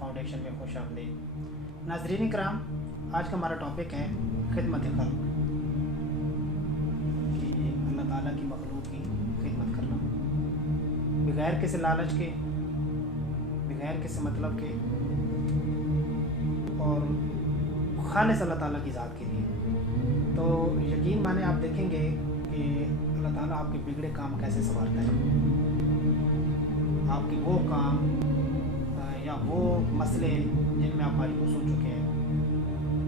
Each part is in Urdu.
فاؤنڈیشن میں خوش آمدید۔ ناظرین کرام، آج کا ہمارا ٹاپک ہے خدمت خلق، کہ اللہ تعالیٰ کی مخلوق کی خدمت کرنا بغیر کسی لالچ کے، بغیر کسی مطلب کے، اور خالص اللہ تعالیٰ کی ذات کے لیے۔ تو یقین مانے آپ دیکھیں گے کہ اللہ تعالیٰ آپ کے بگڑے کام کیسے سنوارتا ہے، آپ کے وہ کام یا وہ مسئلے جن میں آپ مایوس ہو چکے ہیں،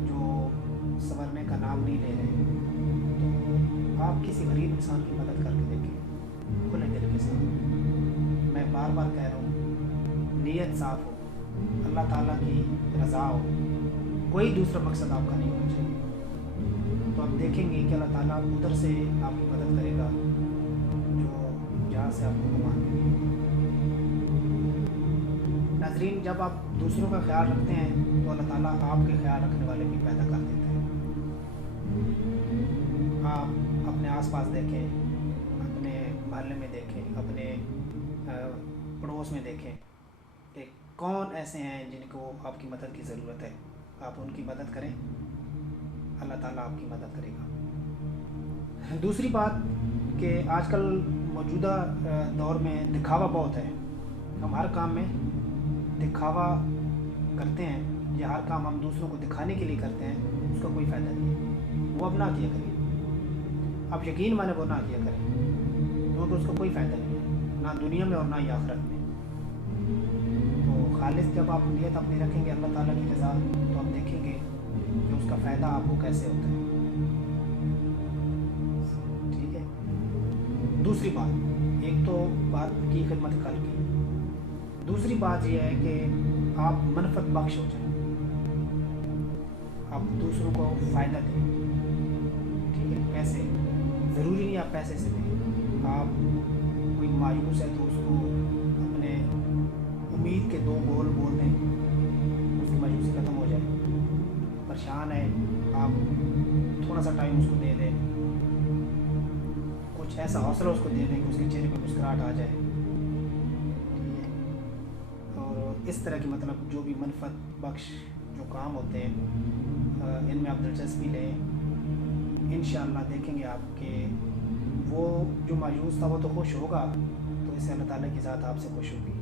جو سنورنے کا نام نہیں لے رہے، تو آپ کسی غریب انسان کی مدد کر کے دیکھیں کھلے دل کے ساتھ۔ میں بار بار کہہ رہا ہوں، نیت صاف ہو، اللہ تعالیٰ کی رضا ہو، کوئی دوسرا مقصد آپ کا نہیں ہونا چاہیے، تو آپ دیکھیں گے کہ اللہ تعالیٰ ادھر سے آپ کی مدد کرے گا جو جہاں سے آپ کو کمان ملے۔ ناظرین، جب آپ دوسروں کا خیال رکھتے ہیں تو اللہ تعالیٰ آپ کے خیال رکھنے والے بھی پیدا کر دیتے ہیں۔ آپ اپنے آس پاس دیکھیں، اپنے محلے میں دیکھیں، اپنے پڑوس میں دیکھیں کہ کون ایسے ہیں جن کو آپ کی مدد کی ضرورت ہے، آپ ان کی مدد کریں، اللہ تعالیٰ آپ کی مدد کرے گا۔ دوسری بات کہ آج کل موجودہ دور میں دکھاوا بہت ہے، ہم ہر کام میں دکھاوا کرتے ہیں، یا ہر کام ہم دوسروں کو دکھانے کے لیے کرتے ہیں، اس کا کوئی فائدہ نہیں ہے، وہ اب نہ کیا کریں، آپ یقین مانے وہ نہ کیا کریں، کیونکہ اس کا کوئی فائدہ نہیں ہے، نہ دنیا میں اور نہ ہی آخرت میں۔ تو خالص جب آپ نیت اپنی رکھیں گے اللہ تعالیٰ کی رضا، تو آپ دیکھیں گے کہ اس کا فائدہ آپ کو کیسے ہوتا ہے۔ ٹھیک ہے، دوسری بات، ایک تو بات کی خدمت خلق کی، دوسری بات یہ ہے کہ آپ منفعت بخش ہو جائیں، آپ دوسروں کو فائدہ دیں۔ ٹھیک ہے، پیسے ضروری نہیں آپ پیسے سے دیں، آپ کوئی مایوس ہے تو اس کو اپنے امید کے دو بول بول دیں، اس کی مایوسی ختم ہو جائے۔ پریشان ہے، آپ تھوڑا سا ٹائم اس کو دے دیں، کچھ ایسا حوصلہ اس کو دے دیں کہ اس کے چہرے پہ مسکراہٹ آ جائے۔ اس طرح کی مطلب جو بھی منفعت بخش جو کام ہوتے ہیں، ان میں آپ دلچسپی لیں، انشاءاللہ دیکھیں گے آپ کہ وہ جو مایوس تھا وہ تو خوش ہوگا، تو اس سے اللہ تعالیٰ کی ذات آپ سے خوش ہوگی۔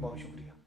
بہت شکریہ۔